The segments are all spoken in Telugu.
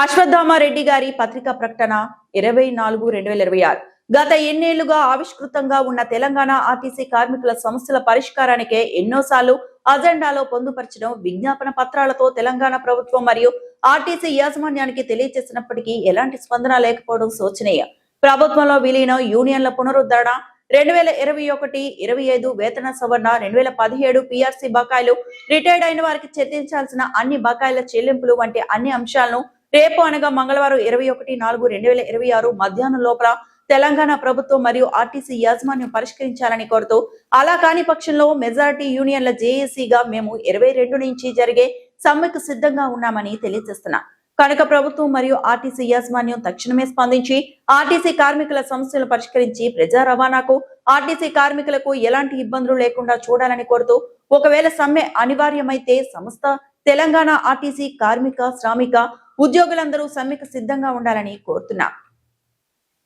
అశ్వత్థామారెడ్డి గారి పత్రికా ప్రకటన 24/2026 గత ఎన్నేళ్లుగా ఆవిష్కృతంగా ఉన్న తెలంగాణ ఆర్టీసీ కార్మికుల సమస్యల పరిష్కారానికే ఎన్నోసార్లు అజెండాలో పొందుపరచడం విజ్ఞాపన పత్రాలతో తెలంగాణ ప్రభుత్వం మరియు ఆర్టీసీ యాజమాన్యానికి తెలియజేసినప్పటికీ ఎలాంటి స్పందన లేకపోవడం శోచనీయం. ప్రభుత్వంలో విలీనం, యూనియన్ల పునరుద్ధరణ, 2021-25 వేతన సవరణ, 2017 పీఆర్సీ బకాయిలు, రిటైర్డ్ అయిన వారికి చెల్లించాల్సిన అన్ని బకాయిల చెల్లింపులు వంటి అన్ని అంశాలను రేపు అనగా మంగళవారం 21/4/2026 మధ్యాహ్నం లోపల తెలంగాణ ప్రభుత్వం మరియు ఆర్టీసీ యాజమాన్యం పరిష్కరించాలని కోరుతూ, అలా కాని పక్షంలో మెజారిటీ యూనియన్ల జేఏసీగా మేము 22 నుంచి జరిగే సమ్మెకు సిద్ధంగా ఉన్నామని తెలియజేస్తున్నాం. కనుక ప్రభుత్వం మరియు ఆర్టీసీ యాజమాన్యం తక్షణమే స్పందించి ఆర్టీసీ కార్మికుల సమస్యలు పరిష్కరించి ప్రజా రవాణాకు, ఆర్టీసీ కార్మికులకు ఎలాంటి ఇబ్బందులు లేకుండా చూడాలని కోరుతూ, ఒకవేళ సమ్మె అనివార్యమైతే సంస్థ తెలంగాణ ఆర్టీసీ కార్మిక, శ్రామిక ఉద్యోగులందరూ సమ్మెకు సిద్ధంగా ఉండాలని కోరుతున్నా.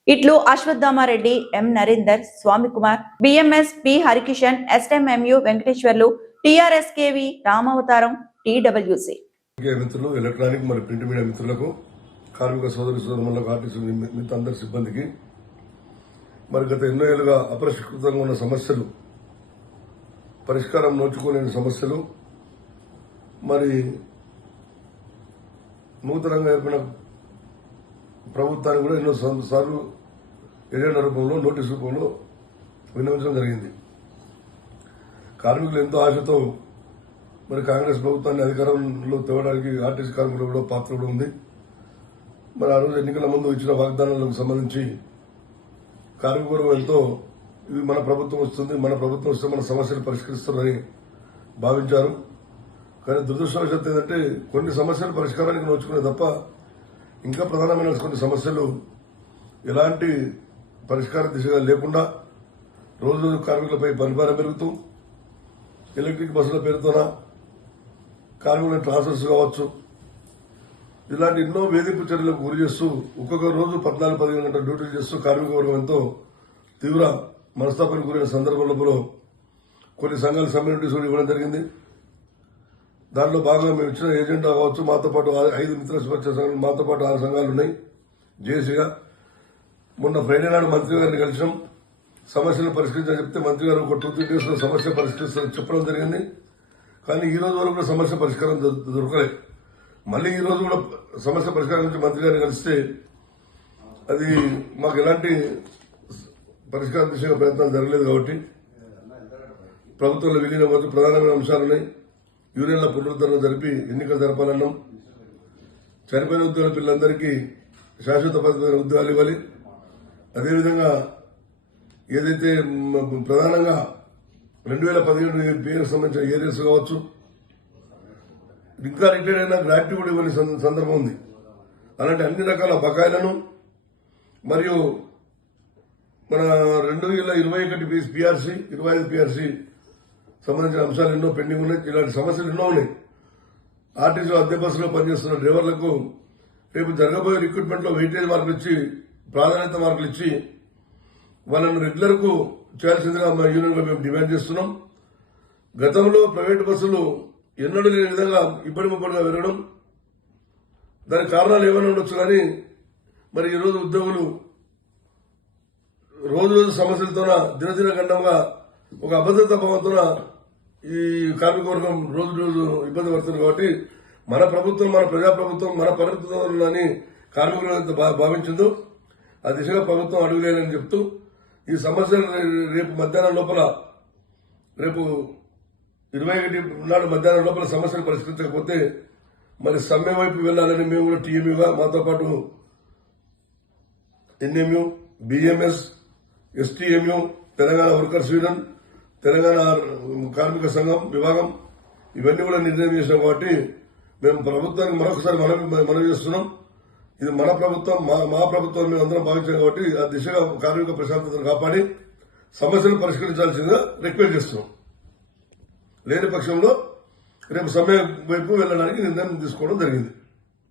ఇట్లు అశ్వత్థామారెడ్డి, ఎం నరేందర్, స్వామి కుమార్, బిఎంఎస్, పి హరికిషన్, ఎస్ఎంఎంయు వెంకటేశ్వర్లు, టిఆర్ఎస్కేవి, రామావతారం, టిడబ్ల్యూసి. మిత్రులు, ఎలక్ట్రానిక్ మరియు ప్రింట్ మీడియా మిత్రులకు, కార్మిక సోదరి సోదరులకు, ఆర్టీసీ అందరి సిబ్బందికి మరి గత ఎన్నో ఏళ్లుగా అపరిష్కృతంగా ఉన్న సమస్యలు, పరిష్కారం నోచుకోలేని సమస్యలు, మరి నూతనంగా ఏర్పడిన ప్రభుత్వానికి కూడా ఎన్నో సార్లు ఎజెండా రూపంలో, నోటీసు రూపంలో విన్నవించడం జరిగింది. కార్మికులు ఎంతో ఆశతో మరి కాంగ్రెస్ ప్రభుత్వాన్ని అధికారంలో తేవడానికి ఆర్టీసీ కార్మికులు కూడా పాత్ర కూడా ఉంది. మరి ఆ రోజు ఎన్నికల ముందు ఇచ్చిన వాగ్దానాలకు సంబంధించి కార్మికులు ఎంతో ఇది మన ప్రభుత్వం వస్తుంది, మన ప్రభుత్వం వస్తే మన సమస్యలు పరిష్కరిస్తారని భావించారు. కానీ దురదృష్టవశాత్తు ఏంటంటే కొన్ని సమస్యలు పరిష్కారానికి నోచుకునే తప్ప ఇంకా ప్రధానమైన కొన్ని సమస్యలు ఎలాంటి పరిష్కార దిశగా లేకుండా రోజు కార్మికులపై పనిభారం పెరుగుతూ, ఎలక్ట్రిక్ బస్సుల పేరుతోన కార్మికుల ట్రాన్స్ఫర్స్ కావచ్చు, ఇలాంటి ఎన్నో వేధింపు చర్యలకు గురి చేస్తూ ఒక్కొక్క రోజు 14-15 గంటల డ్యూటీలు చేస్తూ కార్మిక వర్గం ఎంతో తీవ్ర మనస్తాపానికి గురైన సందర్భంలో కొన్ని సంఘాలు సమ్మె నోటీసు కూడా ఇవ్వడం జరిగింది. దానిలో భాగంగా మేము ఇచ్చిన ఏజెండా కావచ్చు, మాతో పాటు 5 మిత్ర స్వచ్ఛ సంఘాలు, మాతో పాటు 6 సంఘాలు ఉన్నాయి జేసీగా. మొన్న ఫ్రైడే నాడు మంత్రి గారిని కలిసినాం. సమస్యలు పరిష్కరించాలని చెప్తే మంత్రి గారు ఒక 2-3 డేస్ లో సమస్య పరిష్కరిస్తారని చెప్పడం జరిగింది. కానీ ఈ రోజు వరకు కూడా సమస్య పరిష్కారం దొరకలేదు. మళ్లీ ఈ రోజు కూడా సమస్య పరిష్కారం నుంచి మంత్రి గారిని కలిస్తే అది మాకు ఎలాంటి పరిష్కార దిశగా ప్రయత్నాలు జరగలేదు. కాబట్టి ప్రభుత్వంలో విలీనం వరకు ప్రధానమైన అంశాలున్నాయి. యూనియన్ల పునరుద్ధరణ జరిపి ఎన్నికలు జరపాలన్నాం. చనిపోయిన ఉద్యోగుల పిల్లలందరికీ శాశ్వత పద్ధతిమైన ఉద్యోగాలు ఇవ్వాలి. అదేవిధంగా ఏదైతే ప్రధానంగా 2017 పేరుకు సంబంధించిన ఏరియాస్ కావచ్చు, ఇంకా రిటైర్డ్ అయినా గ్రాట్యుటీ కూడా ఇవ్వని సందర్భం ఉంది. అలాంటి అన్ని రకాల బకాయిలను మరియు మన 2021 పీఆర్సీ, 25 పీఆర్సీ సంబంధించిన అంశాలు ఎన్నో పెండింగ్ ఉన్నాయి. ఇలాంటి సమస్యలు ఎన్నో ఉన్నాయి. ఆర్టీసీ అద్దె బస్సులో పనిచేస్తున్న డ్రైవర్లకు రేపు జరగబోయే రిక్రూట్మెంట్ లో వెయిటేజ్ మార్కులు ఇచ్చి, ప్రాధాన్యత మార్కులు ఇచ్చి వాళ్ళను రెగ్యులర్ కు చేయాల్సిందిగా మా యూనియన్ గా మేము డిమాండ్ చేస్తున్నాం. గతంలో ప్రైవేటు బస్సులు ఎన్నడూ లేని విధంగా ఇబ్బడి ముబ్బడిగా పెరగడం, దానికి కారణాలు ఏమైనా ఉండొచ్చు. కానీ మరి ఈరోజు ఉద్యోగులు రోజు సమస్యలతోన దినదిన గండంగా ఒక అభద్రతా భావంతోన ఈ కార్మిక వర్గం రోజు ఇబ్బంది పడుతుంది. కాబట్టి మన ప్రభుత్వం, మన ప్రజాప్రభుత్వం, మన పరిమితులని కార్మికులు భావించిందో ఆ దిశగా ప్రభుత్వం అడుగులేనని చెప్తూ, ఈ సమస్యలు రేపు మధ్యాహ్నం లోపల, రేపు 21 నాడు మధ్యాహ్నం లోపల సమస్యలు పరిష్కరించకపోతే మరి సమ్మె వైపు వెళ్లాలని మేము కూడా టీఎంయూగా, మాతో పాటు NMU, BMS, STMU, Telangana workers union, Telangana కార్మిక సంఘం విభాగం ఇవన్నీ కూడా నిర్ణయం చేసినాం. కాబట్టి మేము ప్రభుత్వానికి మరొకసారి మనవి చేస్తున్నాం. ఇది మన ప్రభుత్వం, మా ప్రభుత్వం మేము అందరం భావించాం. కాబట్టి ఆ దిశగా కార్మిక ప్రశాంతతను కాపాడి సమస్యలు పరిష్కరించాల్సిందిగా రిక్వెస్ట్ చేస్తున్నాం. లేని పక్షంలో రేపు సమ్మె వైపు వెళ్లడానికి నిర్ణయం తీసుకోవడం జరిగింది.